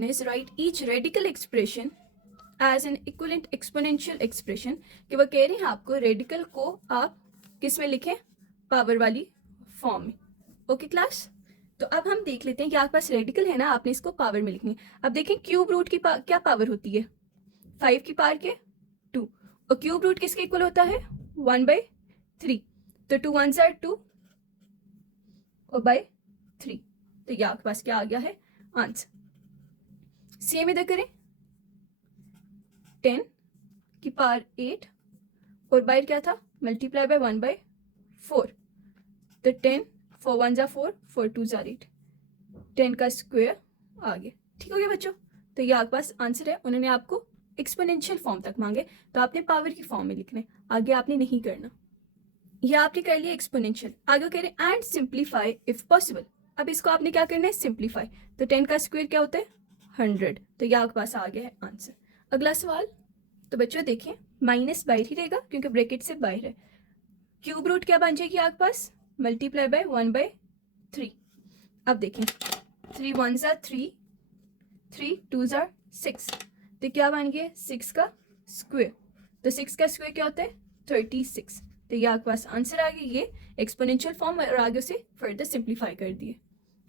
is write each radical expression as an equivalent exponential expression कि वो कह रहे हैं आपको रेडिकल को आप किस में लिखें, पावर वाली फॉर्म में. ओके क्लास, तो अब हम देख लेते हैं कि आपके पास रेडिकल है ना, आपने इसको पावर में लिखनी है. अब देखें क्यूब रूट की क्या पावर होती है, 5 की पावर के 2, और क्यूब रूट किसके इक्वल होता है 1/3. तो 2 1s are 2 और बाय 3. तो ये आपके पास क्या आ गया है आंसर. सेम इधर करें, 10 की पावर 8 और बाय क्या था मल्टीप्लाई बाय 1/4. तो 10 4 1s are 4 4 2s are 8, 10 का स्क्वायर आ गया. ठीक हो गया बच्चों, तो ये आपके पास आंसर है. उन्होंने आपको एक्सपोनेंशियल फॉर्म तक मांगे तो आपने पावर की फॉर्म में लिखना है, आगे आपने नहीं करना. ये आपने कर लिया एक्सपोनेंशियल. आगे कह रहे हैं एंड सिंप्लीफाई इफ पॉसिबल. अब इसको आपने क्या करना है सिंप्लीफाई. तो 10 का स्क्वायर क्या होता है 100. तो ये आपके पास आ गया है आंसर. अगला सवाल, तो बच्चों देखिए माइनस बाहर ही रहेगा क्योंकि ब्रैकेट से बाहर है. क्यूब रूट क्या बन जाएगी आपके पास मल्टीप्लाई बाय 1/3. अब देखें 3 1s are 3 3 2s are 6. तो क्या बन गया 6 का स्क्वायर. तो 6 का स्क्वायर क्या होता है 36. तो ये आपके पास आंसर आ गया. ये एक्सपोनेंशियल फॉर्म और आगे उसे फर्दर सिंप्लीफाई कर दिए.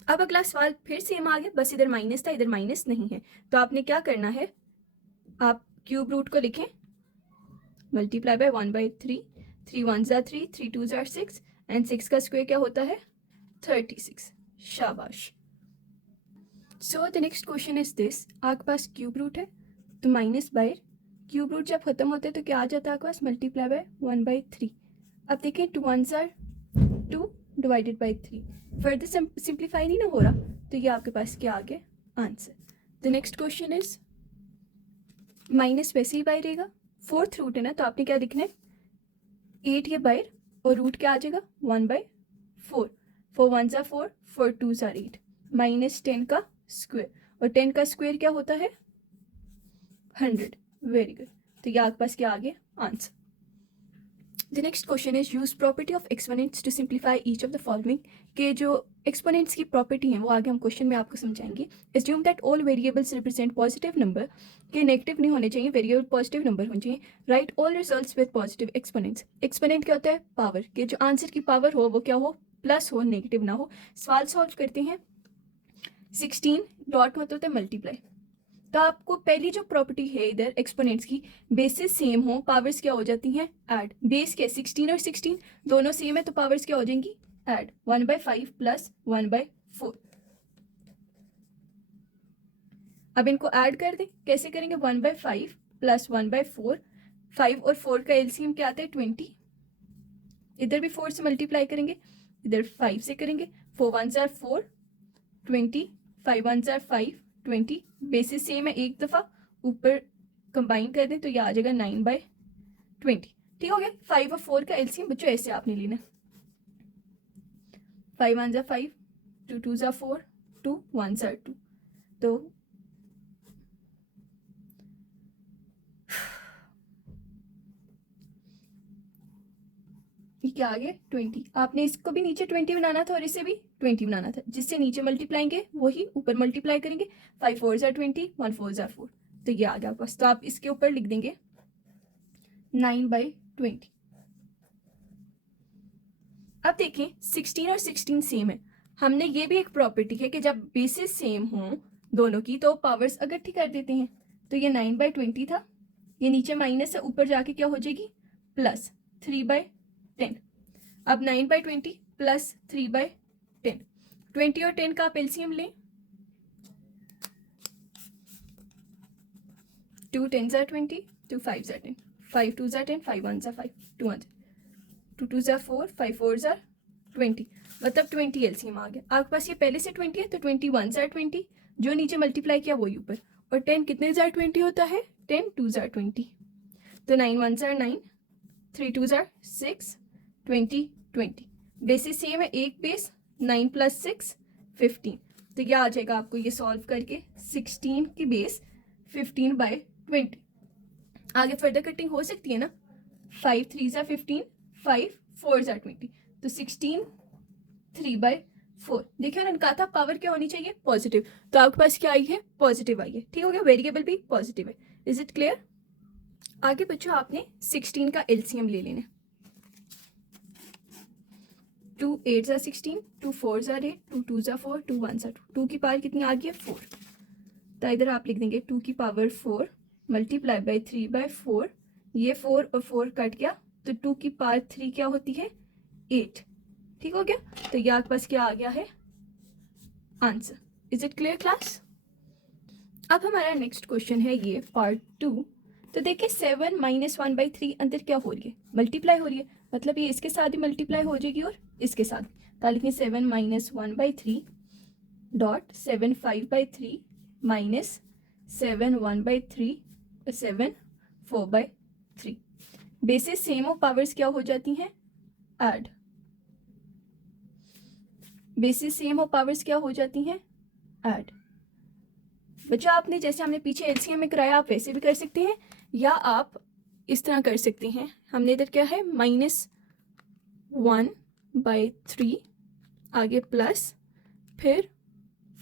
अब अगला सवाल फिर सेम आ गया, बस इधर माइनस था इधर माइनस नहीं है. तो आपने क्या करना है, आप क्यूब रूट को लिखें multiply by 1/3. 3 1s are 3 3 2s are 6 and 6 का स्क्वायर क्या होता है 36. शाबाश. So the next question is this, आपके पास क्यूब रूट है तो माइनस बाय क्यूब रूट जब खत्म होते हैं तो क्या आ जाता है आपके पास मल्टीप्लाई बाय 1/3. अब देखें 2 1s are 2 divided by 3. Further simplify नहीं ना हो रहा, तो ये आपके पास क्या आ गया answer. The next question is minus वैसे ही बाहर रहेगा, फोर्थ रूट है ना, तो आपने क्या लिखना है 8 ये बाहर और रूट क्या आ जाएगा 1/4. 4 1s are 4 4 2s are 8 minus 10 का स्क्वायर. और 10 का स्क्वायर क्या होता है 100. Very good. तो ये आपके पास क्या आ गया answer. The next question is use property of exponents to simplify each of the following. के जो एक्सपोनेंट्स की प्रॉपर्टी है वो आगे हम क्वेश्चन में आपको समझाएंगे. Assume that all variables represent positive number, के नेगेटिव नहीं होने चाहिए, वेरिएबल पॉजिटिव नंबर होने चाहिए. Right all results with positive exponents. Exponent क्या होता है पावर, के जो आंसर की पावर हो वो क्या हो प्लस हो नेगेटिव ना हो. सवाल सॉल्व करते हैं. 16 डॉट मतलब होता है मल्टीप्लाई. तो आपको पहली जो प्रॉपर्टी है इधर एक्सपोनेंट्स की, बेसिस सेम हो पावर्स क्या हो जाती हैं ऐड. बेस क्या 16 और 16 दोनों सेम है तो पावर्स क्या हो जाएंगी ऐड. 1/5 प्लस 1/4. अब इनको ऐड कर दें, कैसे करेंगे 1/5 प्लस 1/4. 5 और 4 का एलसीएम क्या आता है 20. इधर भी 4 से मल्टीप्लाई करेंगे, इधर 5 से करेंगे. 4 1s are 4 20 5 1s are 5 20. Basis same है, एक दफ़ा ऊपर कंबाइन कर दें तो ये आ जाएगा 9/20. ठीक हो गया. 5 और 4 का एलसीएम बच्चों ऐसे आपने लेना. 5 1s are 5 2 2s are 4 2 1s are 2. तो ये क्या आ गया 20. आपने इसको भी नीचे 20 बनाना था और इसे भी 20 बनाना था. जिससे नीचे मल्टीप्लाएंगे वही ऊपर मल्टीप्लाई करेंगे. 5 4s are 20 1 4s are 4. तो ये आ गया बस. तो आप इसके ऊपर लिख देंगे 9/20. अब देखें 16 और 16 सेम है. हमने ये भी एक प्रॉपर्टी है कि जब बेसिस सेम हो दोनों की तो पावर्स इकट्ठी कर देते हैं. तो ये 9/20 था, ये नीचे माइनस से ऊपर जाके क्या हो जाएगी प्लस 3/10. अब 9/20 प्लस 3/10. 20 और 10 का आप एलसीएम लें. 2 10s are 20 2 5s are 10 5 2s are 10 5 1s are 5 2 1s 2 2s are 4 5 4s are 20. मतलब 20 एलसीएम आ गया. आपके पास ये पहले से 20 है तो 21s are 20, जो नीचे मल्टीप्लाई किया वही ऊपर. और 10 कितने जार 20 होता है 10 2s are 20. तो 9 1s are 9 3 2s are 6 20 20. Basis same है, एक बेस 9 + 6 15. तो क्या आ जाएगा आपको ये सॉल्व करके 16 की बेस 15/20. आगे फर्दर कटिंग हो सकती है ना. 5 3s are 15 5 4s are 20. तो 16 3/20 4। देखिए उन्होंने कहा था पावर क्या होनी चाहिए, पॉजिटिव, तो आपके पास क्या आई है, पॉजिटिव आई है। ठीक हो गया, वेरिएबल भी पॉजिटिव है। Is it clear? आगे बच्चों आपने 16 का एलसीएम ले लेना। 2 8 जा 16, 2 4 जा 8, 2 2 जा 4, 2 1 जा 2। 2 की पावर कितनी आ गई है, 4। तो इधर आप लिख देंगे 2 की पावर 4 मल्टीप्लाई बाई 3 बाई 4। ये 4 और 4 कट गया, तो 2 की पावर 3 क्या होती है, 8। ठीक हो गया, तो ये आपके पास क्या आ गया है, answer. Is it clear class? अब हमारा नेक्स्ट क्वेश्चन है ये पार्ट 2। तो देखिए 7 माइनस 1/3 अंदर क्या हो रही है, मल्टीप्लाई हो रही है, मतलब ये इसके साथ ही मल्टीप्लाई हो जाएगी और इसके साथ। तो लिखें 7 माइनस 1/3 डॉट 7 5/3 माइनस 7 1/3 और 7 4/3। बेसिस सेम और पावर्स क्या हो जाती हैं, ऐड। बेसिस सेम और पावर्स क्या हो जाती हैं, ऐड। बच्चों आपने जैसे हमने पीछे एलसीएम में कराया, आप वैसे भी कर सकते हैं, या आप इस तरह कर सकते हैं। हमने इधर क्या है, -1/3 आगे प्लस फिर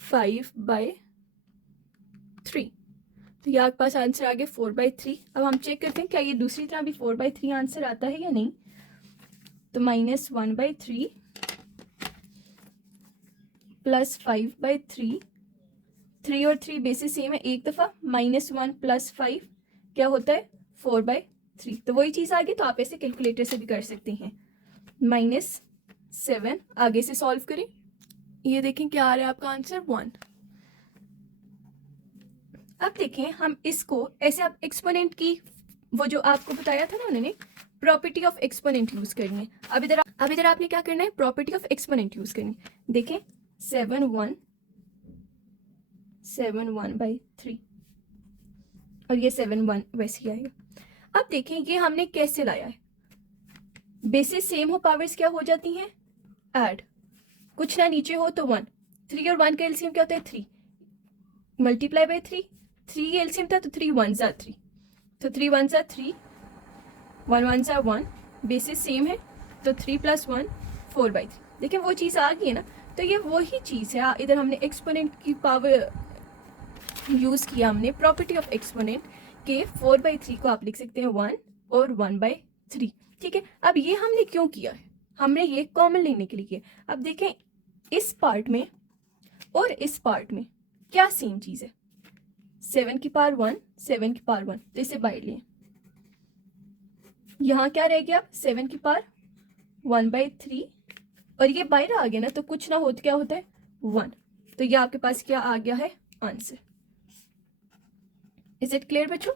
5/3। तो ये आपके पास आंसर आ गया 4/3। अब हम चेक करते हैं क्या ये दूसरी तरह भी 4/3 आंसर आता है या नहीं। तो -1/3 प्लस 5/3, 3 और 3 बेसिस सेम है, एक दफ़ा -1 प्लस 5 क्या होता है, 4/3। तो वही चीज़ आ गई, तो आप ऐसे कैलकुलेटर से भी कर सकते हैं। -7 आगे से सॉल्व करें, ये देखें क्या आ रहा है आपका आंसर, 1। अब देखें हम इसको ऐसे, आप एक्सपोनेंट की वो जो आपको बताया था ना उन्होंने, प्रॉपर्टी ऑफ एक्सपोनेंट यूज करनी है। अब इधर आपने क्या करना है, प्रॉपर्टी ऑफ एक्सपोनेंट यूज करनी है। देखें 7 1/3 और ये 7 1 वैसे ही आएगा। अब देखें ये हमने कैसे लाया है, बेसिस सेम हो, पावर्स क्या हो जाती हैं, ऐड। कुछ ना नीचे हो तो 1, 3 और 1 का एलसीएम क्या होता है, 3 मल्टीप्लाई बाई 3। 3 एलसीएम था तो 3 1 जा 3, तो 3 1 जा 3, 1 1 जा 1, बेसिस सेम है तो 3 + 1 4/3। देखिए वो चीज़ आ गई है ना, तो ये वही चीज़ है। इधर हमने एक्सपोनेंट की पावर यूज़ किया, हमने प्रॉपर्टी ऑफ एक्सपोनेंट के 4/3 को आप लिख सकते हैं 1 और 1/3। ठीक है, अब ये हमने क्यों किया है, हमने ये कॉमन लेने के लिए किया। अब देखें इस पार्ट में और इस पार्ट में क्या सेम चीज़ है, 7 की पावर 1 7 की पावर 1, तो इसे बाहर लिए। यहाँ क्या रह गया, 7 की पावर 1/3 और ये बाहर आ गया ना, तो कुछ ना हो तो क्या होता है, 1। तो ये आपके पास क्या आ गया है, आंसर। इज इट क्लियर बच्चों?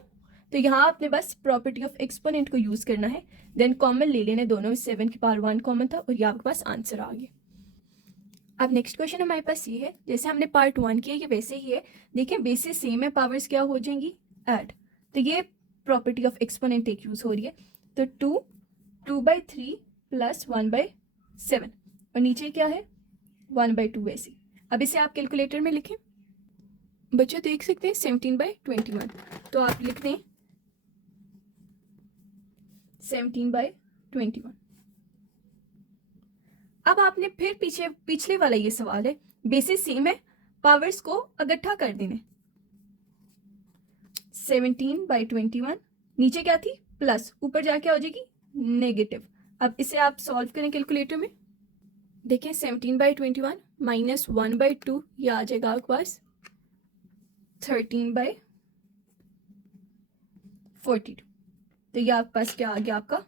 तो यहाँ आपने बस प्रॉपर्टी ऑफ एक्सपोनेंट को यूज करना है, देन कॉमन ले लेने, दोनों में 7 की पावर 1 कॉमन था और ये आपके पास आंसर आ गया। अब नेक्स्ट क्वेश्चन हमारे पास ये है, जैसे हमने पार्ट 1 किया ये वैसे ही है। देखिए बेसिस सेम है, पावर्स क्या हो जाएंगी, ऐड। तो ये प्रॉपर्टी ऑफ एक्सपोनेंट एक यूज हो रही है। तो 2/3 प्लस 1/7 और नीचे क्या है, 1/2 वैसे। अब इसे आप कैलकुलेटर में लिखें। बच्चे देख सकते हैं 17/21, तो आप लिख दें 17/21। अब आपने फिर पिछले वाला ये सवाल है, बेसिस सेम है, पावर्स को इकट्ठा कर देने। 17/21 नीचे क्या थी, प्लस, ऊपर जाके हो जाएगी नेगेटिव। अब इसे आप सॉल्व करें कैलकुलेटर में। देखें 17/21 माइनस 1/2, ये आ जाएगा आपके पास 13/42। तो ये आपके पास क्या आ गया, आपका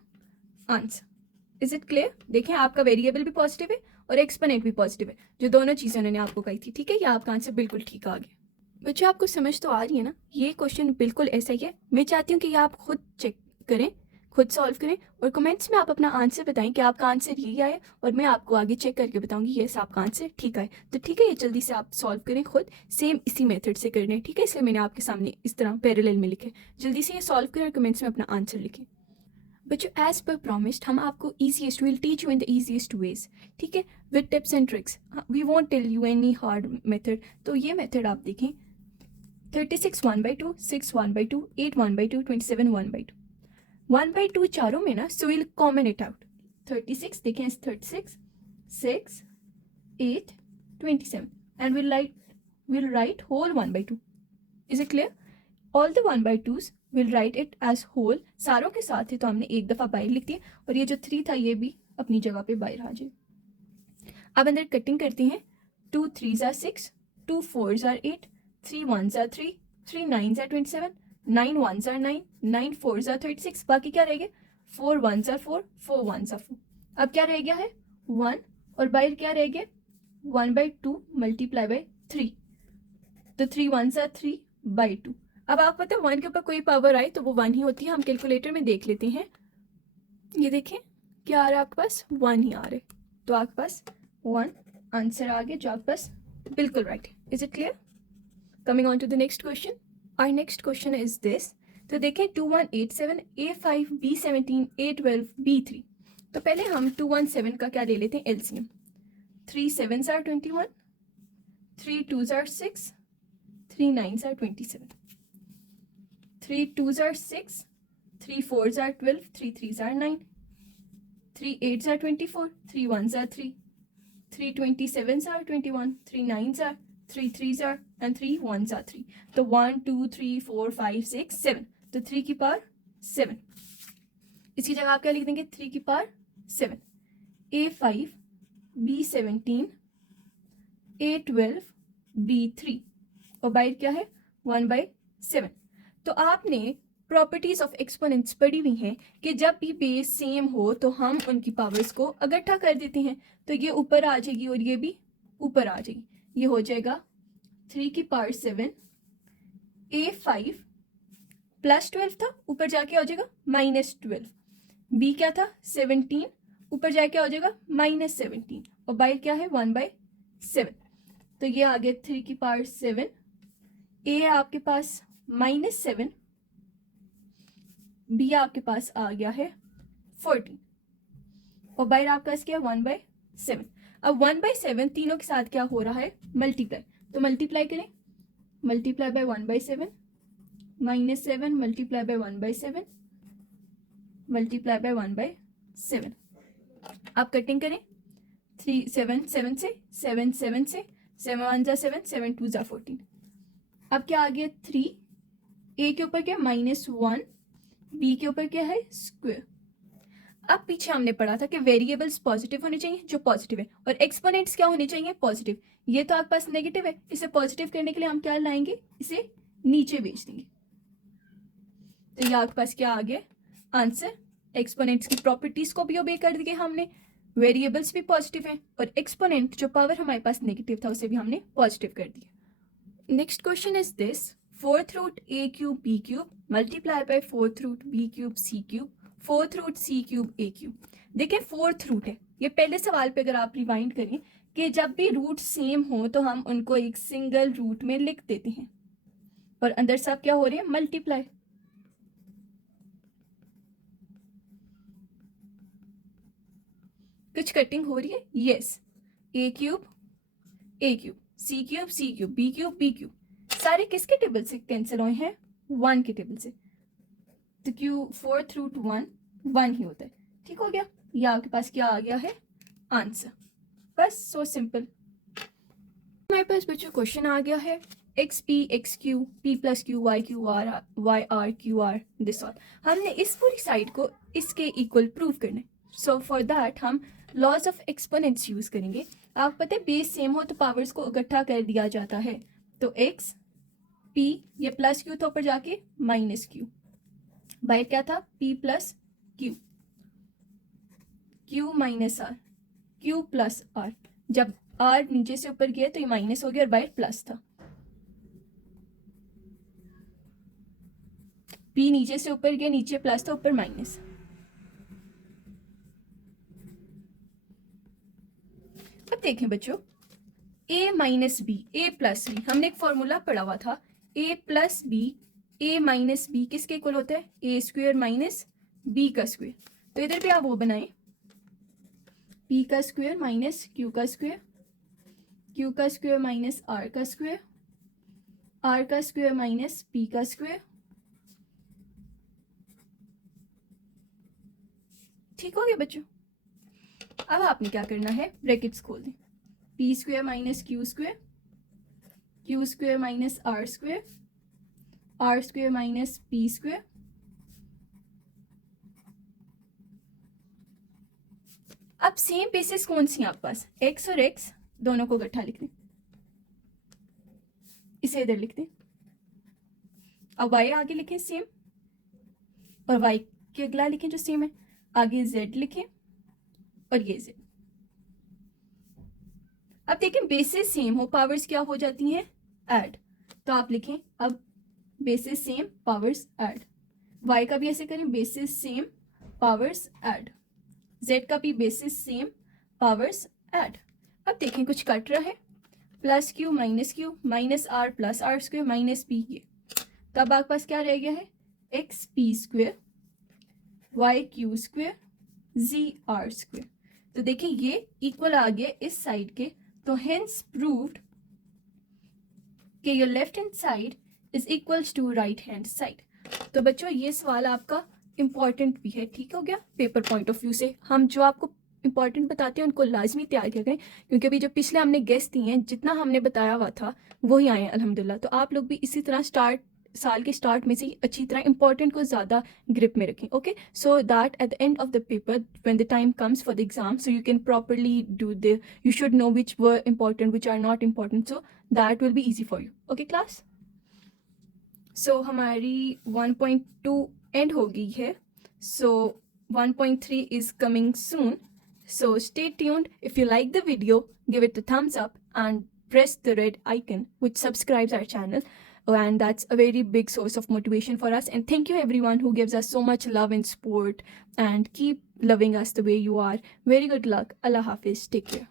आंसर। Is it clear? देखें आपका वेरिएबल भी पॉजिटिव है और एक्सपोनेंट भी पॉजिटिव है, जो दोनों चीज़ें उन्होंने आपको कही थी। ठीक है, ये आपका आंसर बिल्कुल ठीक आ गया। बच्चों आपको समझ तो आ रही है ना, ये क्वेश्चन बिल्कुल ऐसा ही है। मैं चाहती हूँ कि ये आप खुद चेक करें, खुद सॉल्व करें और कमेंट्स में आप अपना आंसर बताएं कि आपका आंसर यही आया, और मैं आपको आगे चेक करके बताऊंगी यस आपका आंसर ठीक आए। तो ठीक है, ये जल्दी से आप सॉल्व करें खुद, सेम इसी मेथड से करना है। ठीक है, इसलिए मैंने आपके सामने इस तरह पैरेलल में लिखे। जल्दी से ये सॉल्व करें और कमेंट्स में अपना आंसर लिखें। बच्चों एज पर प्रॉमिस्ड हम आपको easiest, will teach you in the easiest ways. ठीक है, with tips and tricks, we won't tell you any hard method. तो ये मेथड आप देखें, 36 1/2, 6 1/2, 8 1/2, 27 1/2। 1/2 चारों में ना, so will common it out. 36 देखें, 36 6 8 27 and we'll write whole 1/2. Is it clear? All the 1/2s we'll write it as whole. सारों के साथ ही तो हमने एक दफ़ा बाहर लिख दिया और ये जो 3 था ये भी अपनी जगह पे बाहर आ जाए. अब अंदर कटिंग करते हैं. 2 3s are 6, 2 4s are 8, 3 1s are 3, 3 9s are 27, 9 1s are 9, 9 4s are 36. बाकी क्या रह गया? 4 1s are 4, 4 1s are 4. अब क्या रह गया है? 1 और बाहर क्या रह गया? 1/2 मल्टीप्लाई बाई 3. तो 3 1s are 3/2. अब आपको पता है 1 के ऊपर कोई पावर आए तो वो 1 ही होती है. हम कैलकुलेटर में देख लेते हैं. ये देखें क्या आ रहा है आपके पास? 1 ही आ रहा है. तो आपके पास 1 आंसर आ गया जो आपके पास बिल्कुल राइट है. Is it clear? Coming on to the next question. Our next question is this. तो देखें 2187 A5 B17 A12 B3. तो पहले हम 217 का क्या ले लेते हैं? LCM. 3 7s are 21, 3 2s are 6, 3 9s are 27, 3 2s are 6, 3 4s are 12, 3 3s are 9, 3 8s are 24, 3 1s are 3, 3 27s are 21, 3 9s are, 3 3s are and 3 1s are 3. तो 1 2 3 4 5 6 7. तो 3 की पावर 7. इसकी जगह आप क्या लिख देंगे? 3 की power 7. A5 B17 A12 B3 और बाहर क्या है? 1/7. तो आपने प्रॉपर्टीज ऑफ एक्सपोनेंट्स पढ़ी हुई हैं कि जब भी बेस सेम हो तो हम उनकी पावर्स को इकट्ठा कर देते हैं. तो ये ऊपर आ जाएगी और ये भी ऊपर आ जाएगी. ये हो जाएगा 3 की पावर 7. A5 प्लस 12 था, ऊपर जाके हो जाएगा -12. B क्या था? 17, ऊपर जाके हो जाएगा -17 और बाहर क्या है? 1/7. तो ये आ गया 3 की पावर 7. A आपके पास -7, B आपके पास आ गया है 14 और बाहर आपका क्या है? 1/7. अब 1/7 तीनों के साथ क्या हो रहा है? मल्टीप्लाई. तो मल्टीप्लाई करें. Multiply by 1/7 -7 multiply by 1/7 multiply by 1/7. आप कटिंग करें. 3 7 7 से 7 7 से 7 1 जा 7 7 2 जा 14. अब क्या आ गया? 3. A के ऊपर क्या? -1. B के ऊपर क्या है? स्क्वायर. अब पीछे हमने पढ़ा था कि वेरिएबल्स पॉजिटिव होने चाहिए जो पॉजिटिव है और एक्सपोनेंट्स क्या होने चाहिए? पॉजिटिव. ये तो आपके पास नेगेटिव है. इसे पॉजिटिव करने के लिए हम क्या लाएंगे? इसे नीचे भेज देंगे. तो ये आपके पास क्या आ गया? आंसर. एक्सपोनेंट्स की प्रॉपर्टीज को भी ओबे कर दिए हमने. वेरिएबल्स भी पॉजिटिव हैं और एक्सपोनेंट जो पावर हमारे पास नेगेटिव था उसे भी हमने पॉजिटिव कर दिया. Next question is this. 4th root a cube b cube multiply by 4th root b cube c cube 4th root c cube a cube. देखिए 4th रूट है. ये पहले सवाल पे अगर आप रिवाइंड करें कि जब भी रूट सेम हो तो हम उनको एक सिंगल रूट में लिख देते हैं और अंदर सब क्या हो रहे हैं? मल्टीप्लाई. कुछ कटिंग हो रही है? Yes. a cube c cube b cube सारे किसके टेबल से कैंसिल हुए हैं? 1 के टेबल से. तो क्यू 4th रूट 1 ही होता है. ठीक हो गया. ये आपके पास क्या आ गया है? आंसर. बस सो सिंपल. हमारे पास बच्चों क्वेश्चन आ गया है. X p x q p plus q r y r q r this all. हमने इस पूरी साइड को इसके इक्वल प्रूव करना है. सो फॉर दैट हम लॉज ऑफ एक्सपोनेंट्स यूज करेंगे. आप पता है बेस सेम हो तो पावर्स को इकट्ठा कर दिया जाता है. तो एक्स पी ये प्लस क्यू था ऊपर जाके माइनस क्यू. बाहर क्या था? P plus q. Q minus r. Q plus r. जब आर नीचे से ऊपर गया तो ये माइनस हो गया और बाहर प्लस था. पी नीचे से ऊपर गया, नीचे प्लस था ऊपर माइनस. अब देखें बच्चों a minus b a plus b हमने एक फॉर्मूला पढ़ा हुआ था. a plus b a minus b किसके इक्वल होता है? ए स्क्वायर माइनस बी का स्क्वायर. तो इधर भी आप वो बनाएं. p का स्क्वायर माइनस q का स्क्वायर, q का स्क्वायर माइनस r का स्क्वायर, r का स्क्वायर माइनस p का स्क्वायर. ठीक हो गया बच्चों. अब आपने क्या करना है? ब्रैकेट्स खोल दें. p square minus q square minus r square minus p square. अब सेम बेसिस कौन सी है आपके पास, x और x दोनों को इकट्ठा लिख दें, इसे इधर लिख दें. अब y आगे लिखें सेम, और y के अगला लिखें जो सेम है, आगे z लिखें और ये z. अब देखें बेसिस सेम हो, पावर्स क्या हो जाती हैं, ऐड. तो आप लिखें अब basis same powers add. y का भी ऐसे करें, basis same powers add. z का भी बेसिस सेम पावर्स ऐड. अब देखें कुछ कट रहा है, plus q minus r plus r square minus p. ये तब आपके पास क्या रह गया है, x p square y q square z r square. तो देखिए ये इक्वल आ गया इस साइड के, तो हेंस प्रूव्ड कि your left hand side is equals to right hand side. तो बच्चों ये सवाल आपका इम्पॉर्टेंट भी है, ठीक हो गया. पेपर पॉइंट ऑफ व्यू से हम जो आपको इंपॉर्टेंट बताते हैं उनको लाजमी तैयार किया करें, क्योंकि अभी जो पिछले हमने गेस्ट दिए हैं जितना हमने बताया हुआ था वही आए हैं अल्हम्दुलिल्लाह. तो आप लोग भी इसी तरह साल के स्टार्ट में से ही अच्छी तरह इंपॉर्टेंट को ज़्यादा ग्रिप में रखें. Okay, so that at the end of the paper when the time comes for the exam, so you can properly do the, you should know which were important which are not important, so that will be easy for you. Okay class, so हमारी 1.2 and हो गई है. So 1.3 is coming soon. So stay tuned. If you like the video, give it a thumbs up and press the red icon which subscribes our channel. And that's a very big source of motivation for us. And thank you everyone who gives us so much love and support and keep loving us the way you are. Very good luck. Allah Hafiz. Take care.